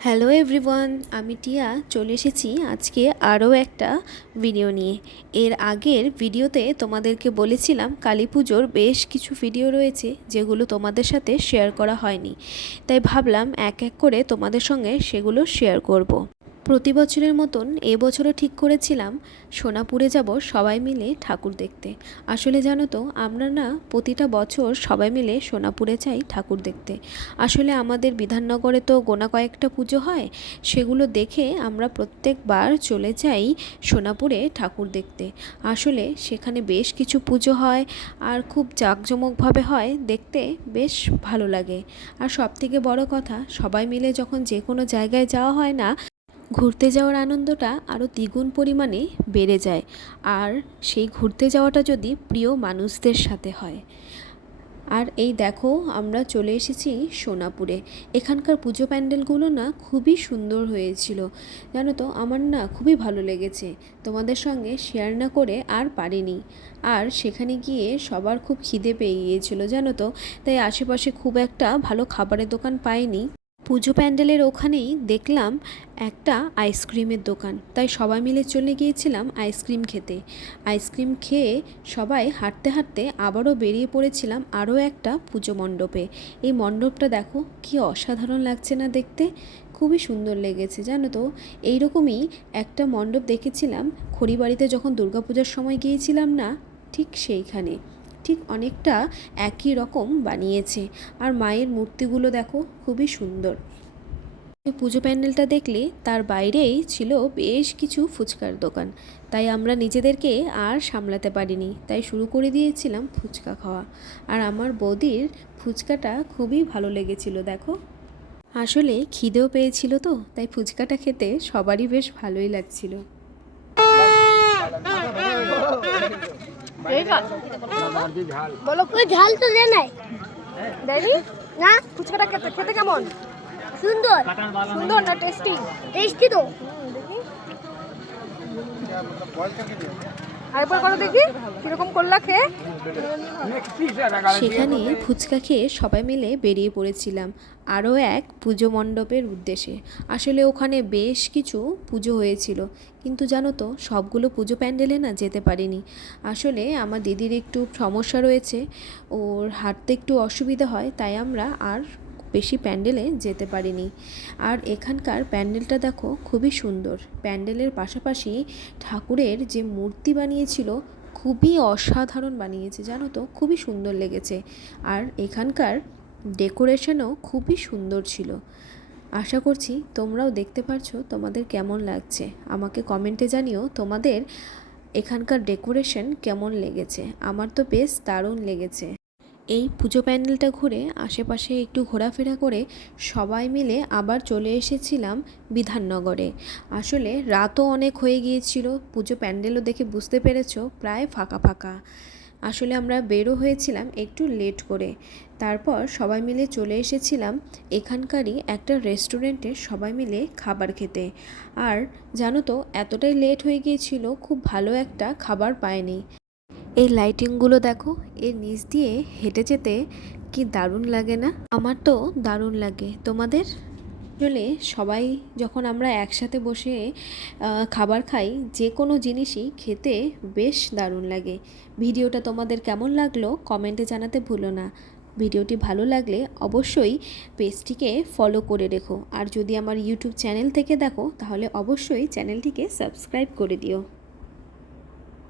Hello everyone, আমি টিয়া চলে এসেছি আজকে আরও একটা ভিডিও নিয়ে। এর আগের ভিডিওতে তোমাদেরকে বলেছিলাম কালী পুজোর বেশ কিছু ভিডিও রয়েছে যেগুলো তোমাদের সাথে শেয়ার করা হয়নি, তাই ভাবলাম এক এক করে তোমাদের সঙ্গে সেগুলো শেয়ার করব। প্রতি বছরের মতন এবছরও ঠিক করেছিলাম সোনাপুরে যাব সবাই মিলে ঠাকুর দেখতে। আসলে জানো তো, আমরা না প্রতিটা বছর সবাই মিলে সোনাপুরে যাই ঠাকুর দেখতে। আসলে আমাদের বিধাননগরে তো গোনা কয়েকটা পুজো হয়, সেগুলো দেখে আমরা প্রত্যেকবার চলে যাই সোনাপুরে ঠাকুর দেখতে। আসলে সেখানে বেশ কিছু পুজো হয় আর খুব জাঁকজমকভাবে হয়, দেখতে বেশ ভালো লাগে। আর সবথেকে বড় কথা, সবাই মিলে যখন যে কোনো জায়গায় যাওয়া হয় না, ঘুরতে যাওয়ার আনন্দটা আরও দ্বিগুণ পরিমাণে বেড়ে যায়। আর সেই ঘুরতে যাওয়াটা যদি প্রিয় মানুষদের সাথে হয়। আর এই দেখো, আমরা চলে এসেছি সোনাপুরে। এখানকার পুজো প্যান্ডেলগুলো না খুবই সুন্দর হয়েছিল, জানো তো। আমার না খুবই ভালো লেগেছে, তোমাদের সঙ্গে শেয়ার না করে আর পারিনি। আর সেখানে গিয়ে সবার খুব খিদে পেয়ে গিয়েছিল, জানো তো। তাই আশেপাশে খুব একটা ভালো খাবারের দোকান পাইনি। পুজো প্যান্ডেলের ওখানেই দেখলাম একটা আইসক্রিমের দোকান, তাই সবাই মিলে চলে গিয়েছিলাম আইসক্রিম খেতে। আইসক্রিম খেয়ে সবাই হাঁটতে হাঁটতে আবারও বেরিয়ে পড়েছিলাম আরও একটা পুজো মণ্ডপে। এই মণ্ডপটা দেখো কি অসাধারণ লাগছে না দেখতে, খুবই সুন্দর লেগেছে, জানো তো। এইরকমই একটা মণ্ডপ দেখেছিলাম খড়িবাড়িতে যখন দুর্গাপূজার সময় গিয়েছিলাম না, ঠিক সেইখানে ঠিক অনেকটা একই রকম বানিয়েছে। আর মায়ের মূর্তিগুলো দেখো খুবই সুন্দর। পুজো প্যান্ডেলটা দেখলে তার বাইরেই ছিল বেশ কিছু ফুচকার দোকান, তাই আমরা নিজেদেরকে আর সামলাতে পারিনি, তাই শুরু করে দিয়েছিলাম ফুচকা খাওয়া। আর আমার বৌদির ফুচকাটা খুবই ভালো লেগেছিল দেখো। আসলে খিদেও পেয়েছিল তো, তাই ফুচকাটা খেতে সবারই বেশ ভালোই লাগছিল। বলো কই ঝাল তো দে নাই দেনি না। ফুচকাটা খেতে কেমন? সুন্দর। সুন্দর না টেস্টি? টেস্টি তো। আরেকবার করো দেখি কিরকম করলা খেয়ে। সেখানে ফুচকা খেয়ে সবাই মিলে বেরিয়ে পড়েছিলাম আরও এক পুজো মণ্ডপের উদ্দেশ্যে। আসলে ওখানে বেশ কিছু পুজো হয়েছিল, কিন্তু জানো তো সবগুলো পুজো প্যান্ডেলে না যেতে পারিনি। আসলে আমার দিদির একটু সমস্যা রয়েছে, ওর হাঁটতে একটু অসুবিধা হয়, তাই আমরা আর বেশি প্যান্ডেলে যেতে পারিনি। আর এখানকার প্যান্ডেলটা দেখো খুবই সুন্দর। প্যান্ডেলের পাশাপাশি ঠাকুরের যে মূর্তি বানিয়েছিল খুবই অসাধারণ বানিয়েছে, জানো তো, খুবই সুন্দর লেগেছে। আর এখানকার ডেকোরেশনও খুবই সুন্দর ছিল। আশা করছি তোমরাও দেখতে পারছো, তোমাদের কেমন লাগছে আমাকে কমেন্টে জানিও তোমাদের এখানকার ডেকোরেশন কেমন লেগেছে। আমার তো বেশ দারুণ লেগেছে। এই পুজো প্যান্ডেলটা ঘুরে আশেপাশে একটু ঘোরাফেরা করে সবাই মিলে আবার চলে এসেছিলাম বিধাননগরে। আসলে রাতও অনেক হয়ে গিয়েছিল, পুজো প্যান্ডেলও দেখে বুঝতে পেরেছো প্রায় ফাঁকা ফাঁকা। আসলে আমরা বেরো হয়েছিলাম একটু লেট করে, তারপর সবাই মিলে চলে এসেছিলাম এখানকারই একটা রেস্টুরেন্টে সবাই মিলে খাবার খেতে। আর জানো তো, এতটাই লেট হয়ে গিয়েছিল, খুব ভালো একটা খাবার পাইনি। এই লাইটিংগুলো দেখো, এর নিচ দিয়ে হেঁটে যেতে কি দারুণ লাগে না? আমার তো দারুণ লাগে, তোমাদের? আসলে সবাই যখন আমরা একসাথে বসে খাবার খাই, যে কোনো জিনিসই খেতে বেশ দারুণ লাগে। ভিডিওটা তোমাদের কেমন লাগলো কমেন্টে জানাতে ভুলো না। ভিডিওটি ভালো লাগলে অবশ্যই পেজটিকে ফলো করে রেখো। আর যদি আমার ইউটিউব চ্যানেল থেকে দেখো তাহলে অবশ্যই চ্যানেলটিকে সাবস্ক্রাইব করে দিও।